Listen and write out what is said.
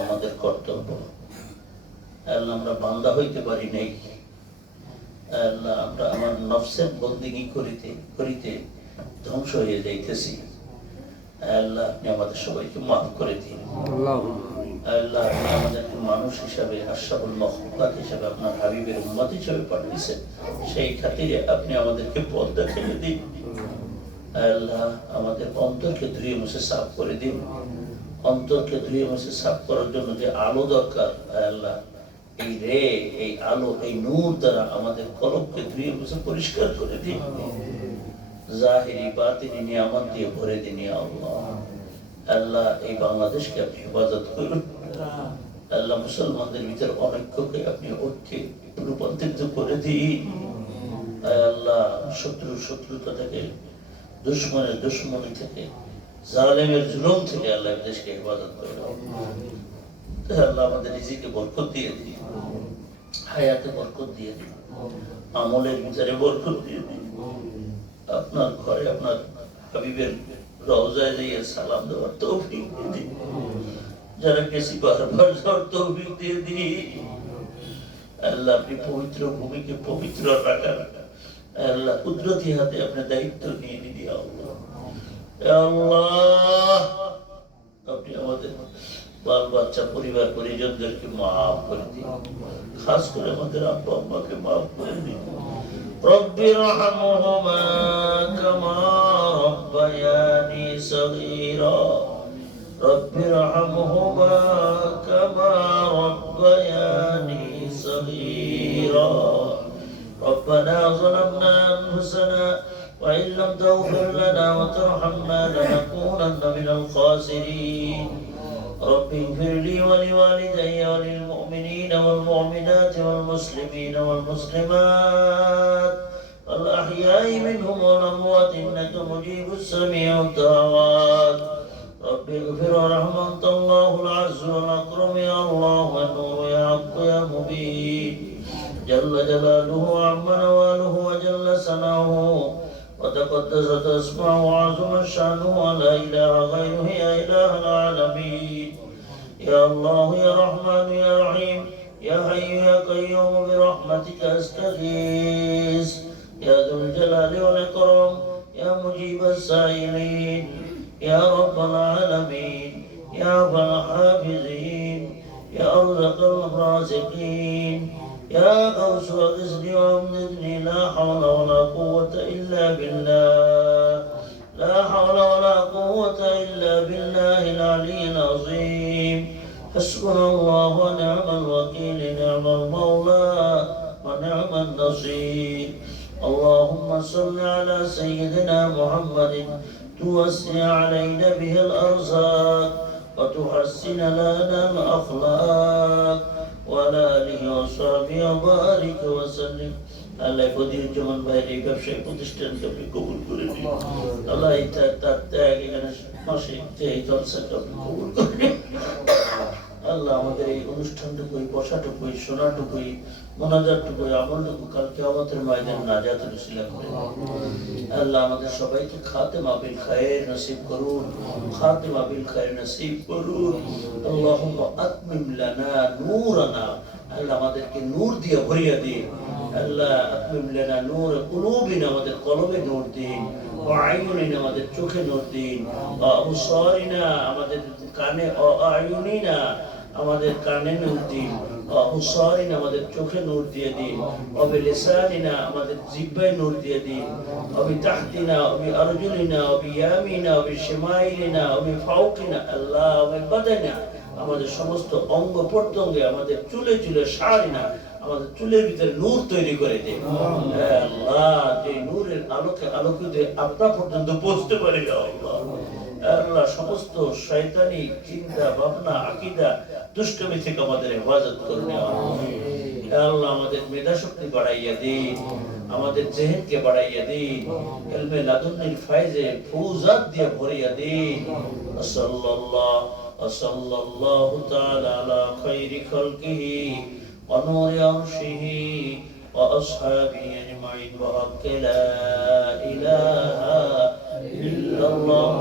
আমাদের কর্তব্য আমরা বান্দা হইতে পারি নাই আমরা আমার নফসের বন্দিগি করিতে করিতে ধ্বংস হয়ে যাইতেছি আল্লাহ, আপনি আমাদের সবাইকে মাফ করে দিন। আপনি আমাদেরকে মানুষ হিসাবে আশাবুল হিসাবে আপনার হাবিবের উম্মত হিসাবে পাঠিয়েছেন সেই খাতিরে আপনি আমাদেরকে পর্দা খেলে দিন। আল্লাহ আমাদের অন্তরকে ধুয়ে মুছে সাফ করে দিন। অন্তরকে ধুয়ে মুছে সাফ করার জন্য যে আলো দরকার আল্লাহ এই রে এই আলো এই নূর দ্বারা আমাদের কলবকে ধুয়ে মুছে পরিষ্কার করে দিন। জাহিরি বাতিনি নিয়ামত দিয়ে ভরে দিন আল্লাহ। আল্লাহ এই বাংলাদেশকে আপনি হেফাজত করুন। আল্লাহ মুসলমানদের ভিতর অনৈক্যকে আপনি ঐক্যে রূপান্তরিত করে দিন আয় আল্লাহ শত্রু শত্রুতা থেকে দুশ্মনের দুশ্মনী থেকে জালেমের জুলুম থেকে আল্লাহ দেশকে হেফাজত করে আল্লাহ আমাদের রিজিকে বরকত দিয়ে দিন হায়াতে বরকত দিয়ে দিন আমলের ভিতরে বরকত দিয়ে দিন আপনার ঘরে আপনার হাবিবের রওজায় দিয়ে সালাম দেওয়ার তৌফিক দিয়ে দিন যারা গেছি বারবার যাওয়ার তৌফিক দিয়ে দিন আল্লাহ আপনি পবিত্র ভূমিকে পবিত্র রাখার আল্লাহ কুদরতি হাতে আপনার দায়িত্ব নিয়ে নিন ইয়া আল্লাহ ইয়া আল্লাহ আপনি আমাদের বাল বাচ্চা পরিবার পরিজনদেরকে মাফ করে দিন খাস করে আমাদের আব্বা আম্মাকে মাফ করে দিন رب ارحمهما كما ربياني صغيرا رب ارحمهما كما ربياني صغيرا. ربنا ظلمنا أنفسنا وإن لم تغفر لنا وترحمنا لنكونن من الخاسرين. رب اغفر لي ولوالدي وللمؤمنين والمؤمنات والمسلمين والمسلمات. الأحياء منهم والأموات إنك مجيب السميع الدعوات رب اغفر وارحم أنت الله العز والأكرم يا الله النور يا حق يا مبين. جل جلاله عم نواله وجل سناه وتقدست اسمه وعظم شأنه. ولا إله غيره يا إله العالمين. يا الله يا رحمن يا رحيم. يا حي يا قيوم برحمتك أستغيث. يا ذو الجلال والإكرام. يا مجيب السائلين. يا رب العالمين يا رب الحافظين يا أرزق الرازقين يا غوث أغثني وأمددني لا حول ولا قوة إلا بالله لا حول ولا قوة إلا بالله العلي العظيم. حسبنا الله ونعم الوكيل نعم المولى ونعم النصير. اللهم صل على سيدنا محمد توسع علينا به الأرزاق وتحسن لنا الأخلاق وعلى آله وصحبه وبارك وسلم আল্লাহ ফদিরুজ্জামান ভাইয়ের এই ব্যবসায়িক প্রতিষ্ঠানকে আপনি কবুল করে দিন আল্লাহ এই তার তার ত্যাগ এখানে মাসিক যে এই জলসাকে আপনি কবুল করে নিন। আল্লাহ আমাদের এই অনুষ্ঠানটুকুই বসাটুকুই শোনাটুকুই মোনাজারটুকুই আমলটুকু কালকে আমাদের মায়েদের নাজাত রসিলা করে। আল্লাহ আমাদের সবাইকে খাতে মাবিল খায়ের নসিব করুন খাতে মাবিল খায়ের নসিব করুন। আল্লাহুম্মা আতমিম লানা নূরানা। আল্লাহ আমাদেরকে নূর দিয়ে ভরিয়ে দিন। আল্লাহ আতমিম লানা নূর কুলুবিনা আমাদের কলবে নূর দিন ওয়া আইয়ুনিনা আমাদের চোখে নূর দিন আমাদের কানে আয়ুনিনা আমাদের কানে নূর দিন হুসারিন আমাদের চোখে নূর দিয়ে দিন অবি লিসানিনা আমাদের জিব্বায় নূর দিয়ে দিন অবি তাহতিনা অবি আরজুলিনা অবি ইয়ামিনা অবি শিমাইলিনা অবি ফাউকিনা আল্লাহ অবি বাদানা আমাদের সমস্ত অঙ্গ প্রত্যঙ্গে আমাদের চুলে চুলে সারিনা আমাদের চুলের ভিতরে নূর তৈরি করে দিন। আল্লাহ। যে নূরের আলোকে আলোকিত আপনার পর্যন্ত পৌঁছতে পারে আল্লাহ। আল্লাহ সমস্ত শয়তানি চিন্তা ভাবনা আকিদা দুষ্টমি থেকে আমাদের হেফাজত করবে আল্লাহ আমাদের মেধা শক্তি বাড়াইয়া দিন আমাদের জেহেনকে বাড়াইয়া দিন এলমে লাদুন্নিল ফাইজে ফৌজাত দিয়ে ভরিয়া দিন। সাল্লাল্লাহ সাল্লাল্লাহু ইলাহা ইল্লাল্লাহ